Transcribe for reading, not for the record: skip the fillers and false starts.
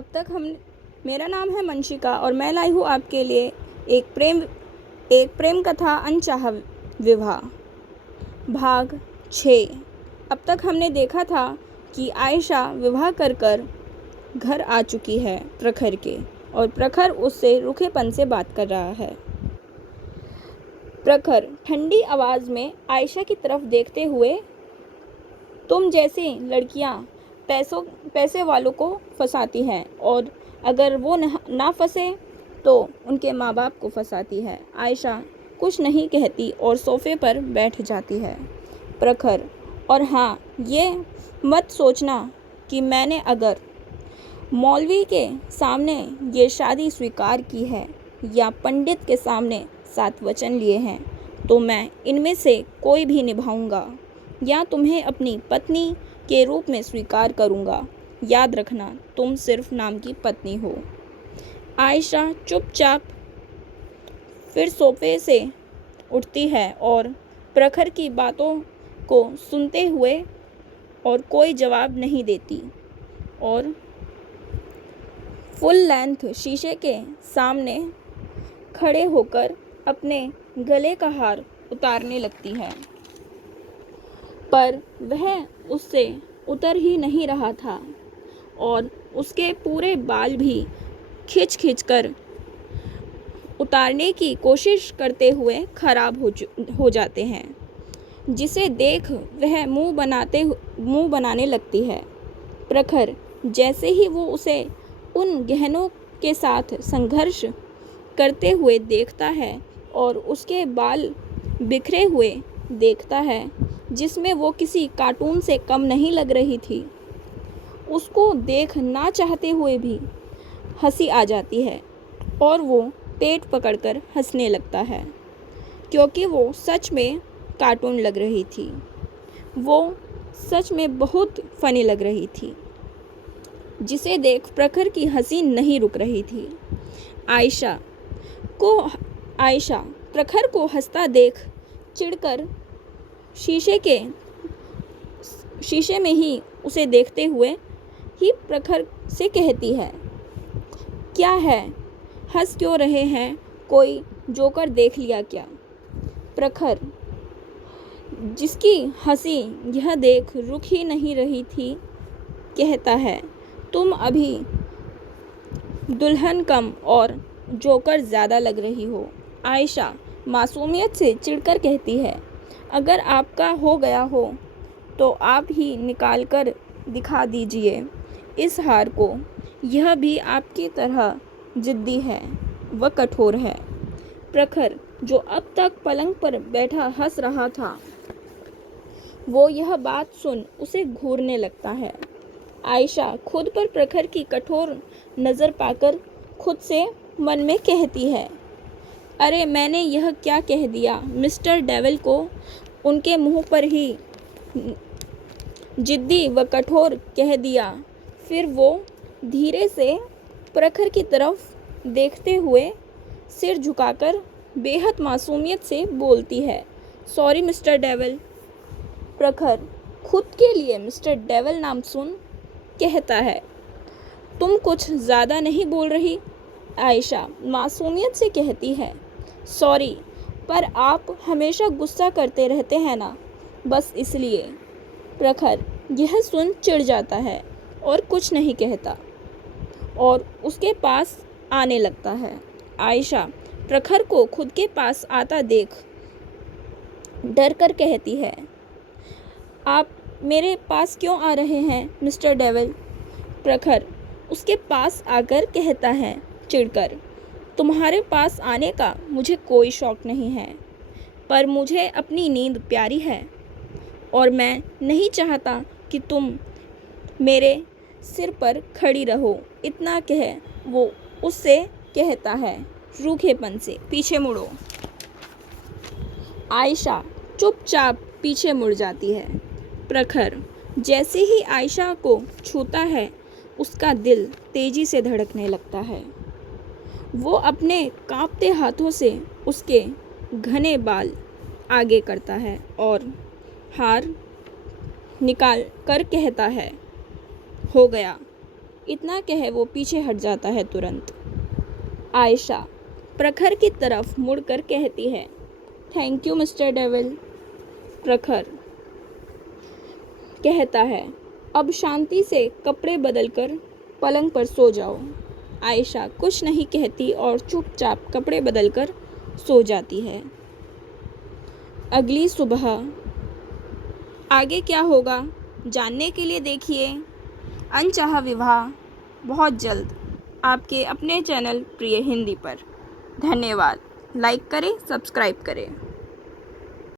अब तक हम मेरा नाम है मंशिका और मैं लाई हूँ आपके लिए एक प्रेम कथा अनचाहा विवाह भाग 6। अब तक हमने देखा था कि आयशा विवाह कर घर आ चुकी है प्रखर के, और प्रखर उससे रूखेपन से बात कर रहा है। प्रखर ठंडी आवाज़ में आयशा की तरफ देखते हुए, तुम जैसी लड़कियां पैसे वालों को फंसाती हैं, और अगर वो ना फंसे तो उनके माँ बाप को फंसाती है। आयशा कुछ नहीं कहती और सोफे पर बैठ जाती है। प्रखर, और हाँ, ये मत सोचना कि मैंने अगर मौलवी के सामने ये शादी स्वीकार की है या पंडित के सामने 7 वचन लिए हैं तो मैं इनमें से कोई भी निभाऊंगा या तुम्हें अपनी पत्नी के रूप में स्वीकार करूंगा। याद रखना, तुम सिर्फ नाम की पत्नी हो। आयशा चुपचाप फिर सोफे से उठती है और प्रखर की बातों को सुनते हुए और कोई जवाब नहीं देती, और फुल लेंथ शीशे के सामने खड़े होकर अपने गले का हार उतारने लगती है। पर वह उससे उतर ही नहीं रहा था और उसके पूरे बाल भी खींच कर उतारने की कोशिश करते हुए खराब हो जाते हैं, जिसे देख वह मुंह बनाने लगती है। प्रखर जैसे ही वो उसे उन गहनों के साथ संघर्ष करते हुए देखता है और उसके बाल बिखरे हुए देखता है, जिसमें वो किसी कार्टून से कम नहीं लग रही थी, उसको देख ना चाहते हुए भी हंसी आ जाती है और वो पेट पकड़कर हंसने लगता है, क्योंकि वो सच में कार्टून लग रही थी। वो सच में बहुत फनी लग रही थी, जिसे देख प्रखर की हंसी नहीं रुक रही थी। आयशा प्रखर को हंसता देख चिढ़कर शीशे में ही उसे देखते हुए ही प्रखर से कहती है, क्या है, हंस क्यों रहे हैं, कोई जोकर देख लिया क्या? प्रखर, जिसकी हंसी यह देख रुक ही नहीं रही थी, कहता है, तुम अभी दुल्हन कम और जोकर ज़्यादा लग रही हो। आयशा मासूमियत से चिढ़कर कहती है, अगर आपका हो गया हो तो आप ही निकाल कर दिखा दीजिए इस हार को। यह भी आपकी तरह जिद्दी है व कठोर है। प्रखर, जो अब तक पलंग पर बैठा हंस रहा था, वो यह बात सुन उसे घूरने लगता है। आयशा खुद पर प्रखर की कठोर नज़र पाकर खुद से मन में कहती है, अरे मैंने यह क्या कह दिया, मिस्टर डेविल को उनके मुंह पर ही जिद्दी व कठोर कह दिया। फिर वो धीरे से प्रखर की तरफ देखते हुए सिर झुकाकर बेहद मासूमियत से बोलती है, सॉरी मिस्टर डेविल। प्रखर खुद के लिए मिस्टर डेविल नाम सुन कहता है, तुम कुछ ज़्यादा नहीं बोल रही? आयशा मासूमियत से कहती है, सॉरी, पर आप हमेशा गुस्सा करते रहते हैं ना, बस इसलिए। प्रखर यह सुन चिढ़ जाता है और कुछ नहीं कहता और उसके पास आने लगता है। आयशा प्रखर को खुद के पास आता देख डर कर कहती है, आप मेरे पास क्यों आ रहे हैं मिस्टर डेविल? प्रखर उसके पास आकर कहता है चिढ़कर, तुम्हारे पास आने का मुझे कोई शौक नहीं है, पर मुझे अपनी नींद प्यारी है और मैं नहीं चाहता कि तुम मेरे सिर पर खड़ी रहो। इतना कह वो उससे कहता है रूखेपन से, पीछे मुड़ो। आयशा चुपचाप पीछे मुड़ जाती है। प्रखर जैसे ही आयशा को छूता है, उसका दिल तेजी से धड़कने लगता है। वो अपने कांपते हाथों से उसके घने बाल आगे करता है और हार निकाल कर कहता है, हो गया, इतना कह वो पीछे हट जाता है तुरंत। आयशा प्रखर की तरफ मुड़कर कहती है, थैंक यू मिस्टर डेविल। प्रखर कहता है, अब शांति से कपड़े बदलकर पलंग पर सो जाओ। आयशा कुछ नहीं कहती और चुपचाप कपड़े बदलकर सो जाती है। अगली सुबह आगे क्या होगा जानने के लिए देखिए अनचाहा विवाह बहुत जल्द आपके अपने चैनल प्रिय हिंदी पर। धन्यवाद। लाइक करें, सब्सक्राइब करें।